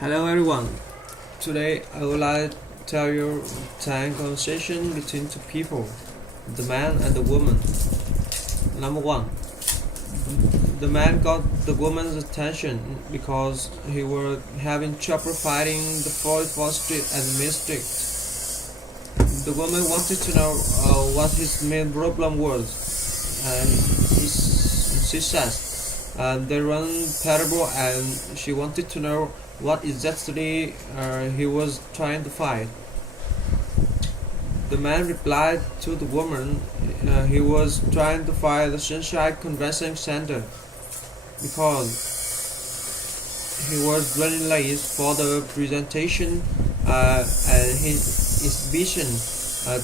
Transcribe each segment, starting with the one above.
Hello everyone. Today I would like to tell you 10 conversation between two people, the man and the woman. Number 1. The man got the woman's attention because he was having trouble finding the 44th Street and Main Street. The woman wanted to know what his main problem was, and she says they run terrible, and she wanted to know what exactly he was trying to find. The man replied to the woman he was trying to find the Sunshine Convention Center because he was running late for the presentation and his exhibition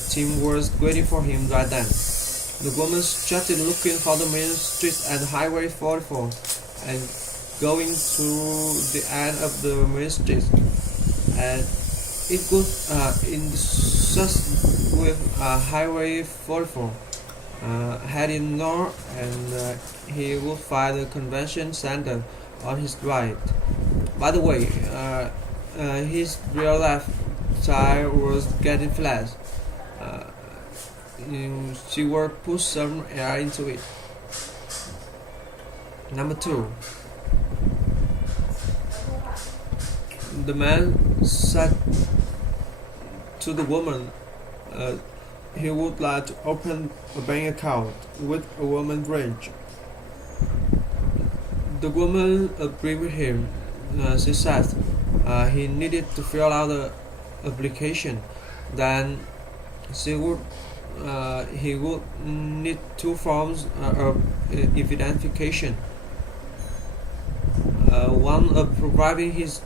team was waiting for him right then. The woman started looking for the main street and Highway 44 and going to the end of the main street, and it could intersect with Highway 44 heading north, and he would find the convention center on his right. By the way, his real life tire was getting flat. She would put some air into it. Number 2. The man said to the woman he would like to open a bank account with a woman's range. The woman agreed with him. She said he needed to fill out the application. Then he would need 2 forms of identification. One of providing his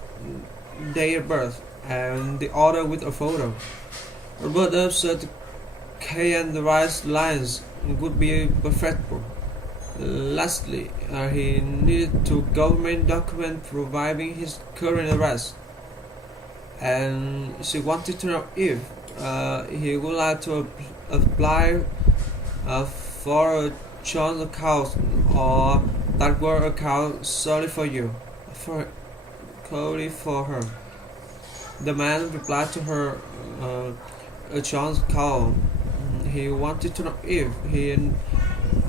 date of birth and the other with a photo. But the K and the right lines would be perfectable. Lastly, he needed 2 government documents proving his current address, and she wanted to know if he would like to apply for a joint account or that work account solely for her. The man replied to her a chance call. He wanted to know if he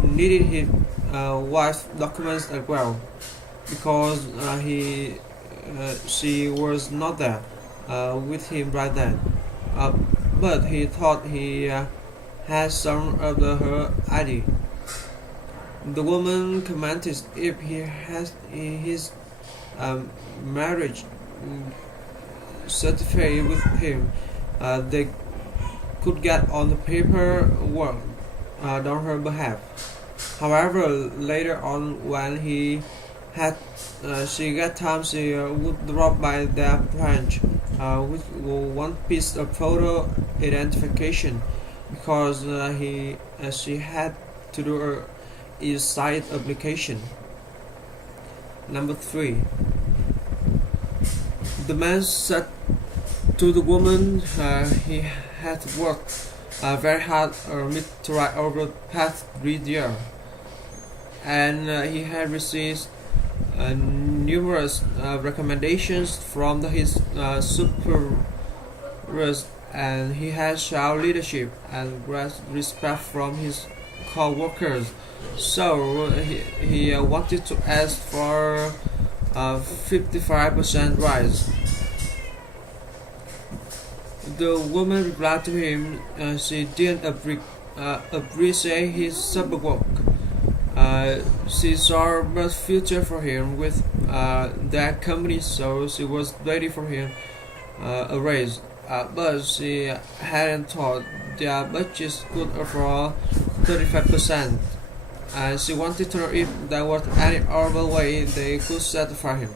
needed his wife's documents as well, because she was not there with him right then. But he thought he had some of her ID. The woman commented if he has his marriage certificate with him, they could get on the paperwork on her behalf. However, later on, when she got time, she would drop by their branch with one piece of photo identification, because she had to do a site application. Number 3. The man said to the woman he had worked very hard to write over the past 3 years, and he had received numerous recommendations from his superiors, and he had shown leadership and respect from his co-workers. So he wanted to ask for 55% rise. The woman replied to him she didn't appreciate his support work. She saw much future for him with that company, so she was ready for him a raise. But she hadn't thought their budget could offer 35%. And she wanted to know if there was any other way they could satisfy him.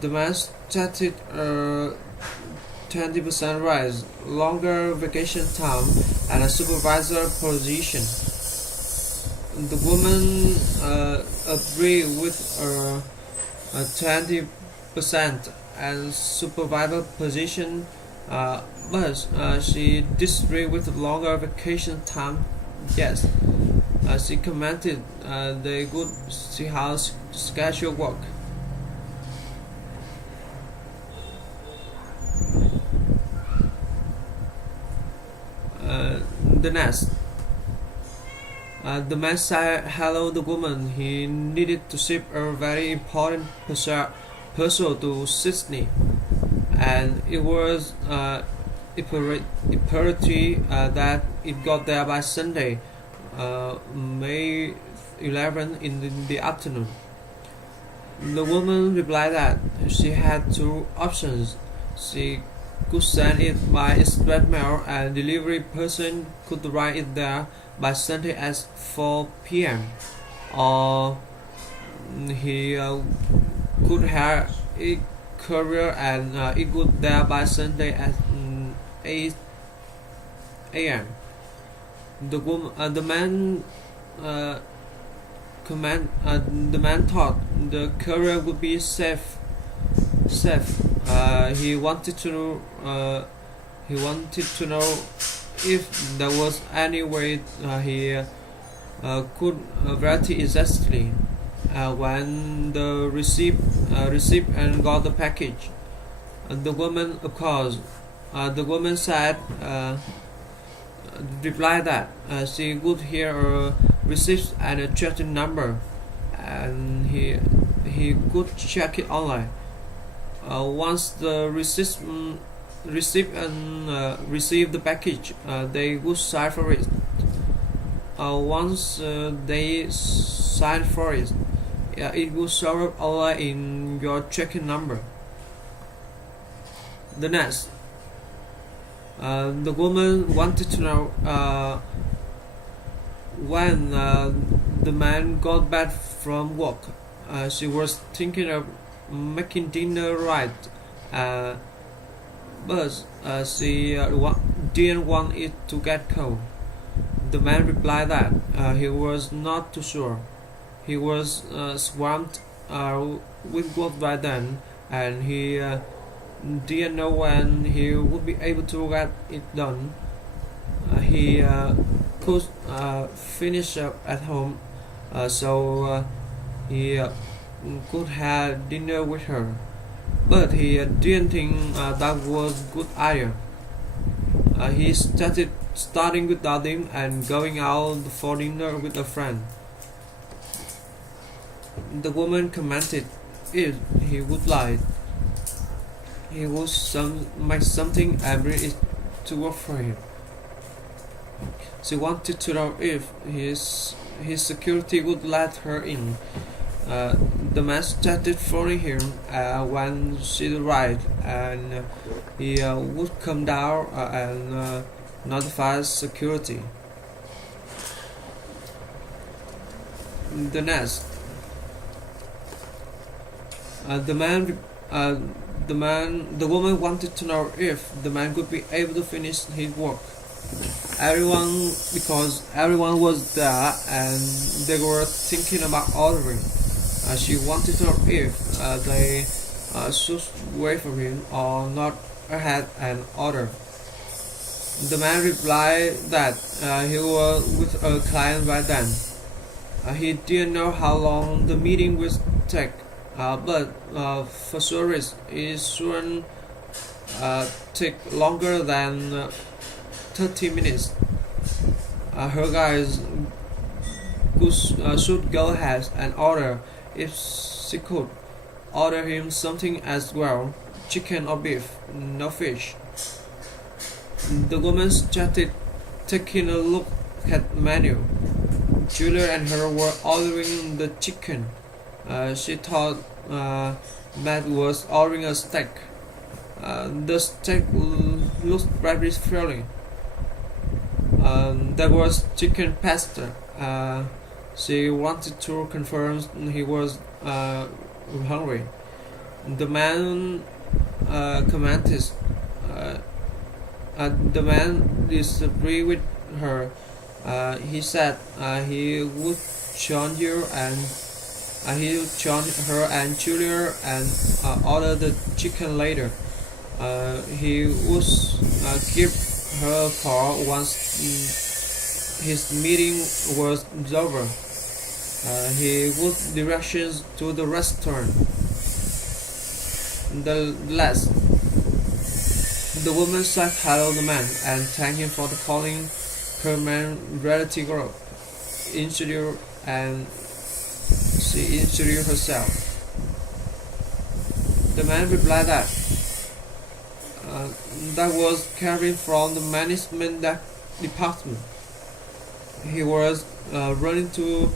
The man started 20% rise, longer vacation time, and a supervisor position. The woman agreed with 20% and supervisor position, but she disagreed with the longer vacation time. Yes, she commented they could see how schedule work. The next, the man said hello the woman. He needed to ship a very important parcel to Sydney, and it was imperative that it got there by Sunday, May 11 in the afternoon. The woman replied that she had two options. She could send it by express mail, and delivery person could write it there by Sunday at 4 p.m. Or he could have it courier and it would there by Sunday at 8 a.m. The man the man thought the courier would be safe. He wanted to know if there was any way he could verify exactly when the receipt and got the package. The woman, of course, the woman said replied that she would hear a receipt and a tracking number, and he could check it online. Once the receipt and receive the package, they would sign for it. Once they sign for it, it will show up online in your tracking number. The next, the woman wanted to know when the man got back from work. She was thinking of making dinner right, but she didn't want it to get cold. The man replied that he was not too sure. He was swamped with work by then, and he didn't know when he would be able to get it done. He could finish up at home, so he could have dinner with her. But he didn't think that was a good idea. He starting without him and going out for dinner with a friend. The woman commented if he would like, he would make something and bring it to work for him. She wanted to know if his security would let her in. The man started following him when she arrived, and he would come down and notify security. The next, the woman wanted to know if the man could be able to finish his work. Because everyone was there and they were thinking about ordering. She wanted to know if they should wait for him or not had an order. The man replied that he was with a client by then. He didn't know how long the meeting would take, but for sure it shouldn't take longer than 30 minutes. Her guys should go ahead and order if she could. Order him something as well, chicken or beef, no fish. The woman started taking a look at the menu. Julia and her were ordering the chicken. She thought Matt was ordering a steak. The steak looked very filling. There was chicken pasta. She wanted to confirm he was hungry. The man commented. The man disagreed with her. He said he would join her and Julia and order the chicken later. He would give her call once his meeting was over. He would directions to the restaurant. The woman said hello to the man and thanked him for the calling her main reality group, introduced and she introduced herself. The man replied that was Kevin from the management department. He was running to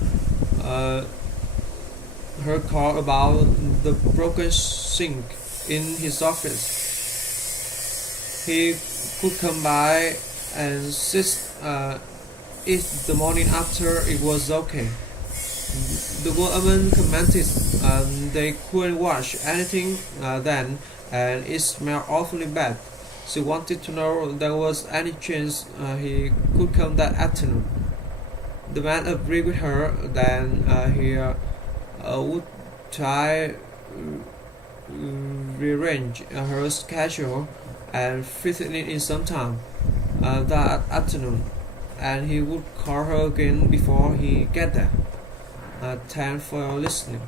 her car about the broken sink in his office. He could come by and eat the morning after it was okay. The woman commented they couldn't wash anything then, and it smelled awfully bad. She wanted to know if there was any chance he could come that afternoon. The man agreed with her. Then he would try rearrange her schedule and fit it in sometime that afternoon, and he would call her again before he get there. Thanks for listening.